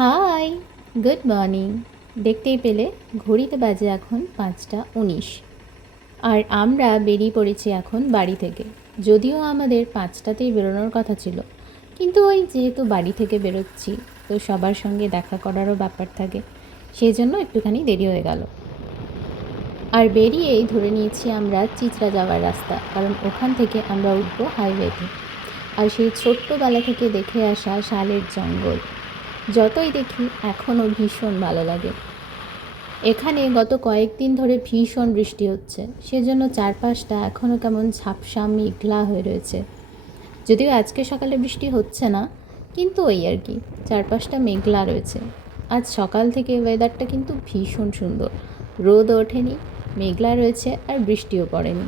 High, good morning. দেখতেই পেলে ঘড়িতে বাজে এখন 5টা 19। আর আমরা বেরিয়ে পড়েছি এখন বাড়ি থেকে। যদিও আমাদের 5টাতেই বেরোনোর কথা ছিল, কিন্তু ওই যেহেতু বাড়ি থেকে বেরোচ্ছি তো সবার সঙ্গে দেখা করারও ব্যাপার থাকে, সেই জন্য একটুখানি দেরি হয়ে গেল। আর বেরিয়েই ধরে নিয়েছি আমরা চিত্রা যাওয়ার রাস্তা, কারণ ওখান থেকে আমরা উঠবো হাইওয়েতে। আর সেই ছোট্টবেলা থেকে দেখে আসা শালের জঙ্গল যতই দেখি এখনও ভীষণ ভালো লাগে। এখানে গত কয়েকদিন ধরে ভীষণ বৃষ্টি হচ্ছে, সেজন্য চারপাশটা এখনও কেমন ঝাপসা মেঘলা হয়ে রয়েছে। যদিও আজকে সকালে বৃষ্টি হচ্ছে না, কিন্তু ওই আর কি, চারপাশটা মেঘলা রয়েছে। আজ সকাল থেকে ওয়েদারটা কিন্তু ভীষণ সুন্দর, রোদ ওঠেনি, মেঘলা রয়েছে আর বৃষ্টিও পড়েনি।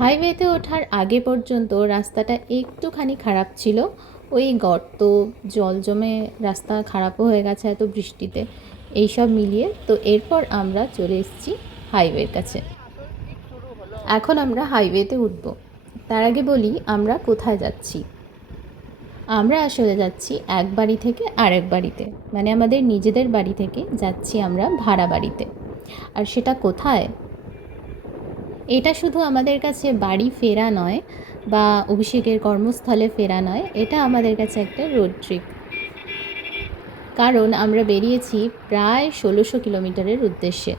হাইওয়েতে ওঠার আগে পর্যন্ত রাস্তাটা একটুখানি খারাপ ছিল, ওই গর্ত, জল জমে রাস্তা খারাপও হয়ে গেছে এত বৃষ্টিতে, এইসব মিলিয়ে। তো এরপর আমরা চলে এসেছি হাইওয়ের কাছে। এখন আমরা হাইওয়েতে উঠব। তার আগে বলি আমরা কোথায় যাচ্ছি। আমরা আসলে যাচ্ছি এক বাড়ি থেকে আরেক বাড়িতে, মানে আমাদের নিজেদের বাড়ি থেকে যাচ্ছি আমরা ভাড়া বাড়িতে। আর সেটা কোথায়? এটা শুধু আমাদের কাছে বাড়ি ফেরা নয় বা অভিষেকের কর্মস্থলে ফেরা নয়, এটা আমাদের কাছে একটা রোড ট্রিপ। কারণ আমরা বেরিয়েছি প্রায় 1600 কিলোমিটারের উদ্দেশ্যে।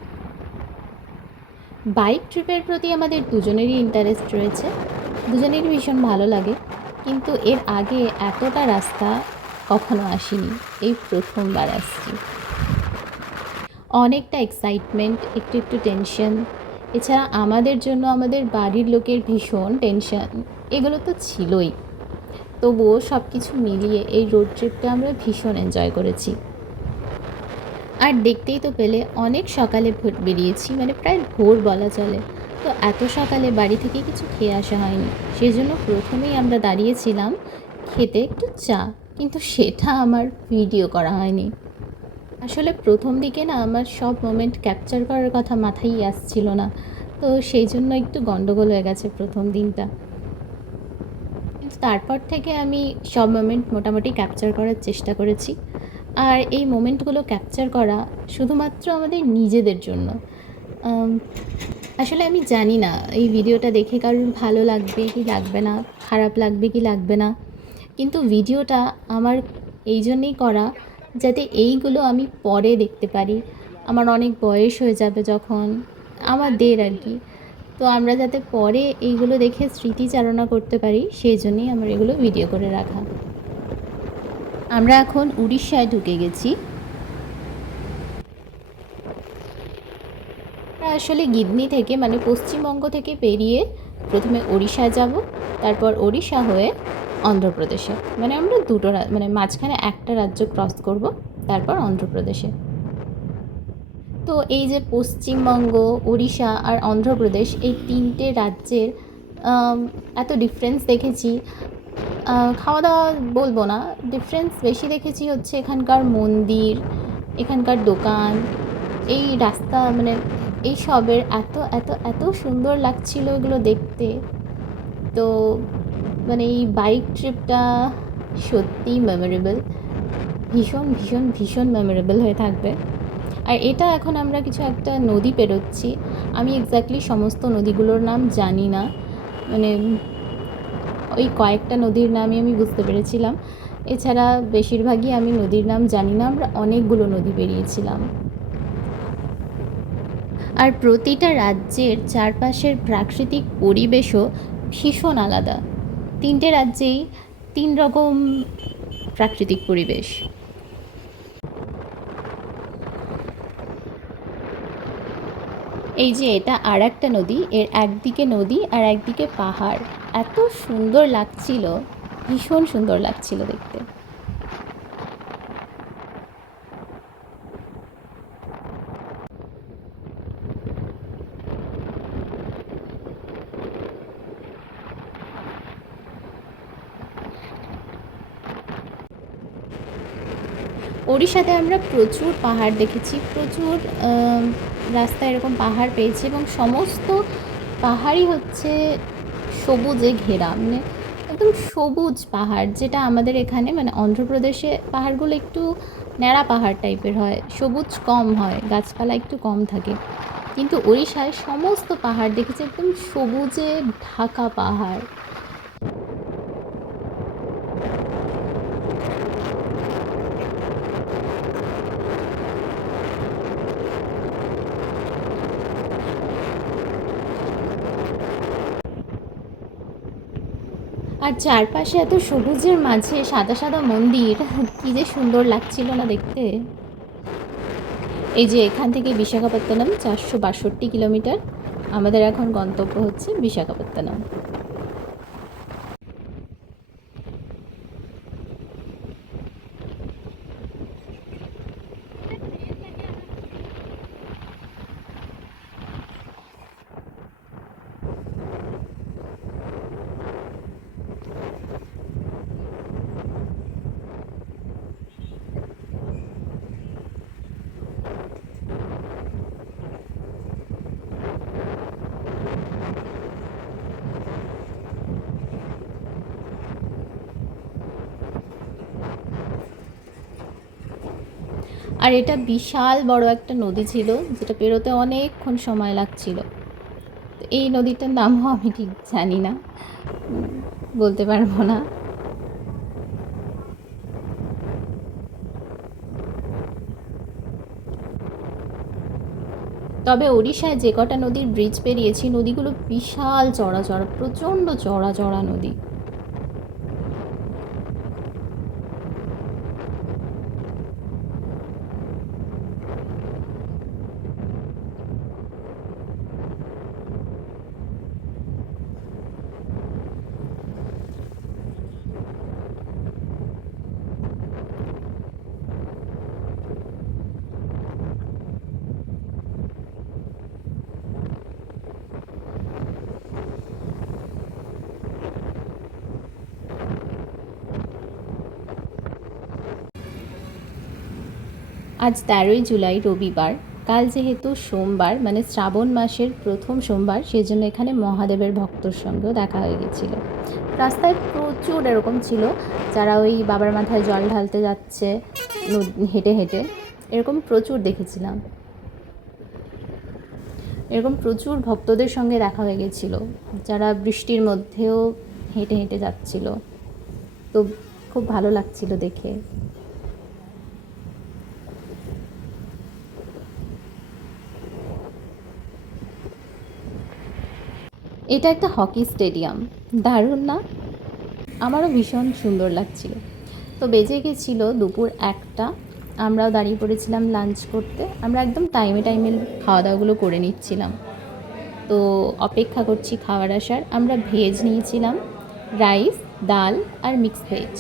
বাইক ট্রিপের প্রতি আমাদের দুজনেরই ইন্টারেস্ট রয়েছে, দুজনেরই ভীষণ ভালো লাগে, কিন্তু এর আগে এতটা রাস্তা কখনো আসিনি, এই প্রথমবার আসছি। অনেকটা এক্সাইটমেন্ট, একটু একটু টেনশন, এছাড়া আমাদের জন্য আমাদের বাড়ির লোকের ভীষণ টেনশন, এগুলো তো ছিলই। তবুও সব কিছু মিলিয়ে এই রোড ট্রিপটা আমরা ভীষণ এনজয় করেছি। আর দেখতেই তো পেলে অনেক সকালে বেরিয়েছি, মানে প্রায় ভোর বলা চলে। তো এত সকালে বাড়ি থেকে কিছু খেয়ে আসা হয়নি, সেজন্য প্রথমেই আমরা দাঁড়িয়েছিলাম খেতে একটু চা, কিন্তু সেটা আমার ভিডিও করা হয়নি। আসলে প্রথম দিকে না আমার সব মোমেন্ট ক্যাপচার করার কথা মাথায় আসছিল না, তো সেই জন্য একটু গন্ডগোল হয়ে গেছে প্রথম দিনটা। কিন্তু তারপর থেকে আমি সব মোমেন্ট মোটামুটি ক্যাপচার করার চেষ্টা করেছি। আর এই মোমেন্টগুলো ক্যাপচার করা শুধুমাত্র আমাদের নিজেদের জন্য। আসলে আমি জানি না এই ভিডিওটা দেখে কারোর ভালো লাগবে কি লাগবে না, খারাপ লাগবে কি লাগবে না, কিন্তু ভিডিওটা আমার এই জন্যেই করা যাতে এইগুলো আমি পরে দেখতে পারি। আমার অনেক বয়স হয়ে যাবে যখন, আমাদের আর কি, তো আমরা যাতে পরে এইগুলো দেখে স্মৃতিচারণা করতে পারি, সেই জন্যই আমার এগুলো ভিডিও করে রাখা। আমরা এখন উড়িষ্যায় ঢুকে গেছি। আসলে গিদনি থেকে, মানে পশ্চিমবঙ্গ থেকে পেরিয়ে প্রথমে ওড়িশায় যাব, তারপর ওড়িশা হয়ে অন্ধ্রপ্রদেশে, মানে আমরা দুটো মানে মাঝখানে একটা রাজ্য ক্রস করব, তারপর অন্ধ্রপ্রদেশে। তো এই যে পশ্চিমবঙ্গ, ওড়িশা আর অন্ধ্রপ্রদেশ, এই তিনটে রাজ্যের এত ডিফারেন্স দেখেছি। খাওয়া দাওয়া বলবো না, ডিফারেন্স বেশি দেখেছি হচ্ছে এখানকার মন্দির, এখানকার দোকান, এই রাস্তা, মানে এই সবের এত এত এত সুন্দর লাগছিল এগুলো দেখতে। তো মানে এই বাইক ট্রিপটা সত্যিই মেমোরেবল, ভীষণ ভীষণ ভীষণ মেমোরেবল হয়ে থাকবে। আর এটা এখন আমরা কিছু একটা নদী পেরোচ্ছি, আমি এক্স্যাক্টলি সমস্ত নদীগুলোর নাম জানি না, মানে ওই কয়েকটা নদীর নামই আমি বুঝতে পেরেছিলাম, এছাড়া বেশিরভাগই আমি নদীর নাম জানি না। আমরা অনেকগুলো নদী পেরিয়েছিলাম। আর প্রতিটা রাজ্যের চারপাশের প্রাকৃতিক পরিবেশও ভীষণ আলাদা, তিনটে রাজ্যেই তিন রকম প্রাকৃতিক পরিবেশ। এই যে এটা আর একটা নদী, এর একদিকে নদী আর একদিকে পাহাড়, এত সুন্দর লাগছিল, ভীষণ সুন্দর লাগছিল দেখতে। ওড়িশাতে আমরা প্রচুর পাহাড় দেখেছি, প্রচুর রাস্তায় এরকম পাহাড় পেয়েছি, এবং সমস্ত পাহাড়ই হচ্ছে সবুজে ঘেরা, মানে একদম সবুজ পাহাড়, যেটা আমাদের এখানে মানে অন্ধ্রপ্রদেশে পাহাড়গুলো একটু ন্যাড়া পাহাড় টাইপের হয়, সবুজ কম হয়, গাছপালা একটু কম থাকে। কিন্তু ওড়িশায় সমস্ত পাহাড় দেখেছি একদম সবুজে ঢাকা পাহাড়। আর চারপাশে এত সবুজের মাঝে সাদা সাদা মন্দির, কী যে সুন্দর লাগছিল না দেখতে। এই যে এখান থেকে বিশাখাপত্তনম 462 কিলোমিটার, আমাদের এখন গন্তব্য হচ্ছে বিশাখাপত্তনম। আর এটা বিশাল বড় একটা নদী ছিল, যেটা পেরোতে অনেকক্ষণ সময় লাগছিল। তো এই নদীটার নামও আমি ঠিক জানি না, বলতে পারবো না। তবে ওড়িশায় যে কটা নদীর ব্রিজ পেরিয়েছি, নদীগুলো বিশাল চড়া চড়া, প্রচণ্ড চড়া চড়া নদী। আজ 13ই জুলাই রবিবার। কাল যেহেতু সোমবার, মানে শ্রাবণ মাসের প্রথম সোমবার, সেই জন্য এখানে মহাদেবের ভক্তর সঙ্গেও দেখা হয়ে গেছিল। রাস্তায় প্রচুর এরকম ছিল যারা ওই বাবার মাথায় জল ঢালতে যাচ্ছে হেঁটে হেঁটে, এরকম প্রচুর দেখেছিলাম। এরকম প্রচুর ভক্তদের সঙ্গে দেখা হয়ে গেছিল যারা বৃষ্টির মধ্যেও হেঁটে হেঁটে যাচ্ছিল। তো খুব ভালো লাগছিল দেখে। এটা একটা হকি স্টেডিয়াম, দারুণ না? আমারও ভীষণ সুন্দর লাগছিল। তো বেজে গেছিল দুপুর 1টা, আমরাও দাঁড়িয়ে পড়েছিলাম লাঞ্চ করতে। আমরা একদম টাইমে টাইমে খাওয়া দাওয়াগুলো করে নিচ্ছিলাম। তো অপেক্ষা করছি খাবার আসার। আমরা ভেজ নিয়েছিলাম, রাইস, ডাল আর মিক্স ভেজ।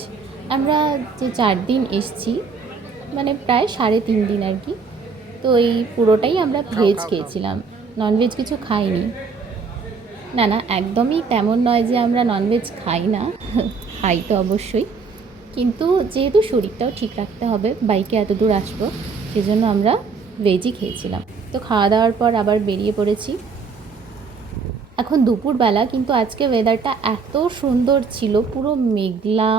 আমরা যে 4 দিন এসছি, মানে প্রায় 3.5 দিন আর কি, তো এই পুরোটাই আমরা ভেজ খেয়েছিলাম, ননভেজ কিছু খাইনি। না না, একদমই তেমন নয় যে আমরা ননভেজ খাই না, খাই তো অবশ্যই, কিন্তু যেহেতু শরীরটাও ঠিক রাখতে হবে, বাইকে এত দূর আসবো, সেজন্য আমরা ভেজই খেয়েছিলাম। তো খাওয়া দাওয়ার পর আবার বেরিয়ে পড়েছি। এখন দুপুরবেলা, কিন্তু আজকে ওয়েদারটা এত সুন্দর ছিল, পুরো মেঘলা,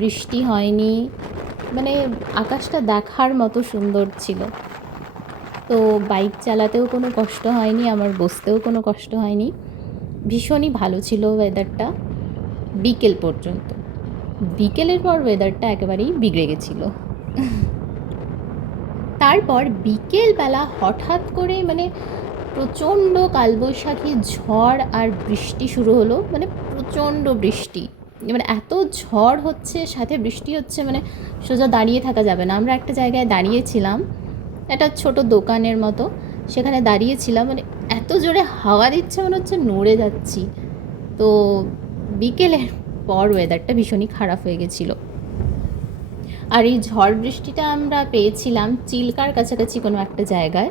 বৃষ্টি হয়নি, মানে আকাশটা দেখার মতো সুন্দর ছিল। তো বাইক চালাতেও কোনো কষ্ট হয়নি, আমার বসতেও কোনো কষ্ট হয়নি, ভীষণই ভালো ছিল ওয়েদারটা বিকেল পর্যন্ত। বিকেলের পর ওয়েদারটা একেবারেই বিগড়ে গেছিলো। তারপর বিকেলবেলা হঠাৎ করে মানে প্রচণ্ড কালবৈশাখী ঝড় আর বৃষ্টি শুরু হলো, মানে প্রচণ্ড বৃষ্টি, মানে এত ঝড় হচ্ছে সাথে বৃষ্টি হচ্ছে, মানে সোজা দাঁড়িয়ে থাকা যাবে না। আমরা একটা জায়গায় দাঁড়িয়েছিলাম, একটা ছোট দোকানের মতো, সেখানে দাঁড়িয়েছিলাম, মানে এত জোরে হাওয়া দিচ্ছে মনে হচ্ছে নড়ে যাচ্ছি। তো বিকেলের পর ওয়েদারটা ভীষণই খারাপ হয়ে গেছিলো। আর এই ঝড় বৃষ্টিটা আমরা পেয়েছিলাম চিল্কার কাছাকাছি কোনো একটা জায়গায়,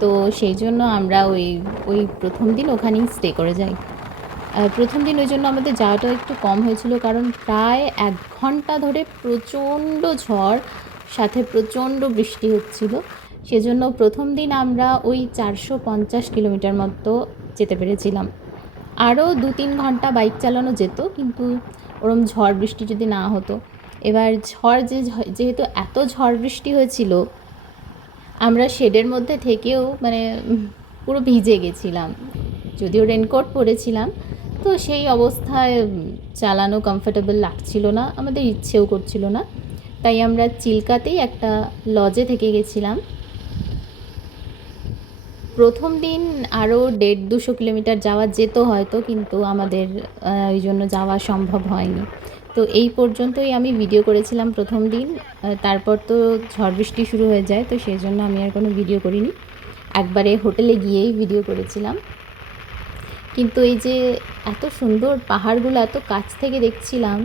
তো সেই জন্য আমরা ওই প্রথম দিন ওখানেই স্টে করে যাই। প্রথম দিন ওই জন্য আমাদের যাওয়াটাও একটু কম হয়েছিল, কারণ প্রায় 1 ঘন্টা ধরে প্রচণ্ড ঝড় সাথে প্রচণ্ড বৃষ্টি হচ্ছিল। সেজন্য প্রথম দিন আমরা ওই 450 কিলোমিটার মতো যেতে পেরেছিলাম। আরও 2-3 ঘন্টা বাইক চালানো যেত, কিন্তু ওরম ঝড় বৃষ্টি যদি না হতো। এবার যেহেতু এত ঝড় বৃষ্টি হয়েছিল, আমরা শেডের মধ্যে থেকেও মানে পুরো ভিজে গেছিলাম। যদিও রেনকোট পরেছিলাম, তো সেই অবস্থায় চালানো কমফর্টেবল লাগছিল না, আমাদের ইচ্ছেও করছিল না। তাই আমরা চিল্কাতেই একটা লজে থেকে গেছিলাম। প্রথম দিন আরও 150-200 কিলোমিটার যাওয়া যেত হয়তো, কিন্তু আমাদের ওই জন্য যাওয়া সম্ভব হয়নি। তো এই পর্যন্তই আমি ভিডিও করেছিলাম প্রথম দিন। তারপর তো ঝড় বৃষ্টি শুরু হয়ে যায়, তো সেই জন্য আমি আর কোনো ভিডিও করিনি, একবারে হোটেলে গিয়েই ভিডিও করেছিলাম। কিন্তু এই যে এত সুন্দর পাহাড়গুলো এত কাছ থেকে দেখছিলাম,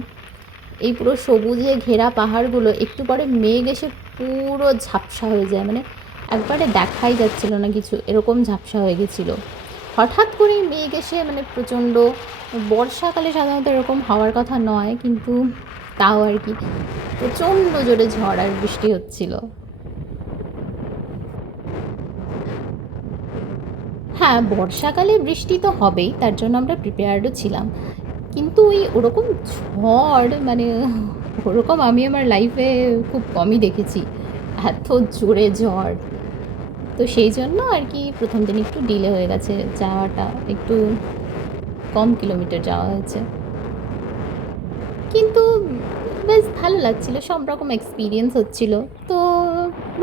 এই পুরো সবুজে ঘেরা পাহাড়গুলো একটু পরে মেঘ এসে পুরো ঝাপসা হয়ে যায়, মানে একবারে দেখাই যাচ্ছিল না কিছু, এরকম ঝাপসা হয়ে গেছিলো। হঠাৎ করেই মেঘ এসে মানে প্রচণ্ড, বর্ষাকালে সাধারণত এরকম হওয়ার কথা নয়, কিন্তু তাও আর কি প্রচণ্ড জোরে ঝড় আর বৃষ্টি হচ্ছিল। হ্যাঁ, বর্ষাকালে বৃষ্টি তো হবেই, তার জন্য আমরা প্রিপেয়ার্ডও ছিলাম। কিন্তু ওরকম ঝড় মানে ওরকম আমি আমার লাইফে খুব কমই দেখেছি, এত জোরে ঝড়। তো সেই জন্য আর কি প্রথম দিন একটু ডিলে হয়ে গেছে যাওয়াটা, একটু কম কিলোমিটার যাওয়া হয়েছে। কিন্তু বেশ ভালো লাগছিলো, সব রকম এক্সপিরিয়েন্স হচ্ছিলো, তো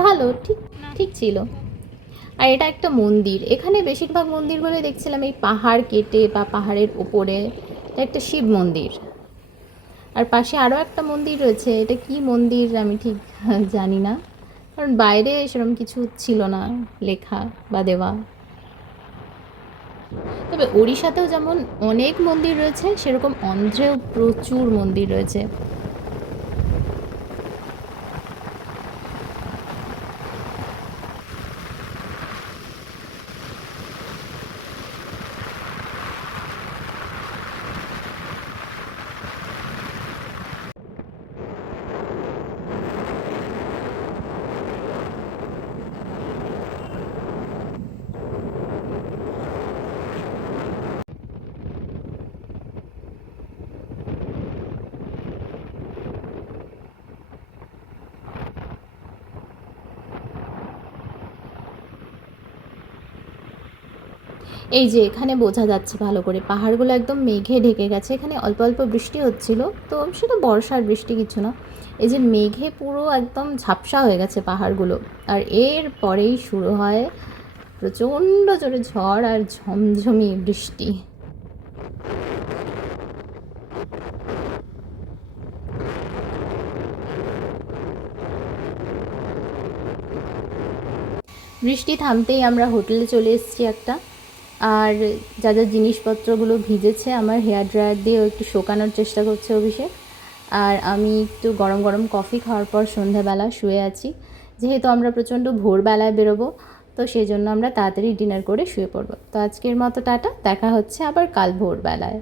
ভালো, ঠিক ঠিক ছিল। আর এটা একটা মন্দির, এখানে বেশিরভাগ মন্দিরগুলো দেখছিলাম এই পাহাড় কেটে বা পাহাড়ের ওপরে। এটা একটা শিব মন্দির, আর পাশে আরও একটা মন্দির রয়েছে, এটা কি মন্দির আমি ঠিক জানি না, কারণ বাইরে সেরকম কিছু ছিল না লেখা বা দেওয়া। তবে ওড়িশাতেও যেমন অনেক মন্দির রয়েছে, সেরকম অন্ধ্রেও প্রচুর মন্দির রয়েছে। এই যে এখানে বোঝা যাচ্ছে ভালো করে, পাহাড়গুলো একদম মেঘে ঢেকে গেছে, এখানে অল্প অল্প বৃষ্টি হচ্ছিল, তো সেটা বর্ষার বৃষ্টি কিছু না। এই যে মেঘে পুরো একদম ঝাপসা হয়ে গেছে পাহাড়গুলো, আর এর পরেই শুরু হয় প্রচণ্ড জোরে ঝড় আর ঝমঝমি বৃষ্টি। বৃষ্টি থামতেই আমরা হোটেলে চলে এসেছি একটা, আর যা যা জিনিসপত্রগুলো ভিজেছে আমার হেয়ার ড্রায়ার দিয়েও একটু শোকানোর চেষ্টা করছে অভিষেক। আর আমি একটু গরম গরম কফি খাওয়ার পর সন্ধ্যাবেলা শুয়ে আছি, যেহেতু আমরা প্রচণ্ড ভোরবেলায় বেরোবো, তো সেই জন্য আমরা তাড়াতাড়ি ডিনার করে শুয়ে পড়বো। তো আজকের মতো টাটা, দেখা হচ্ছে আবার কাল ভোরবেলায়।